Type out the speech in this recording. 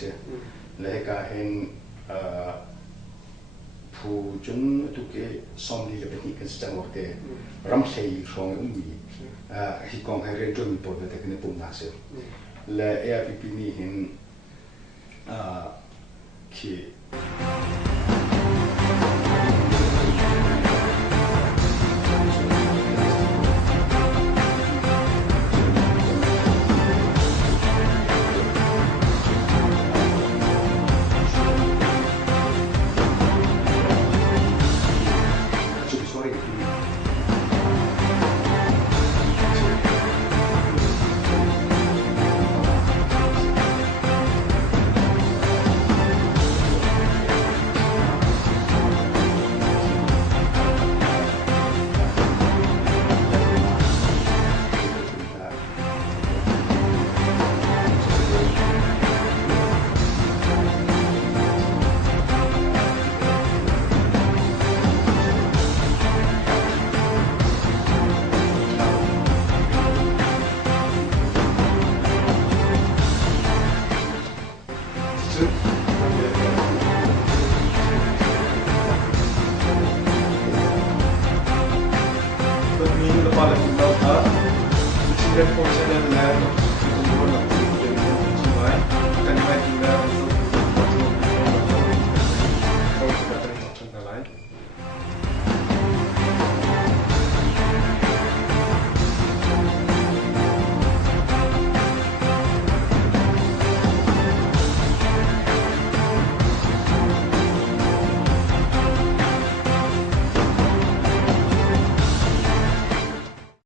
se le ka henผู้จนทุกเกสอมดีกับที่กันจังหวะเตรำเสียงของมีที่กองให้เรียนจนมีปอดแต่กันในปุ่มนาเซลและAIPPนี่เห็นที่Portion and land of the world of the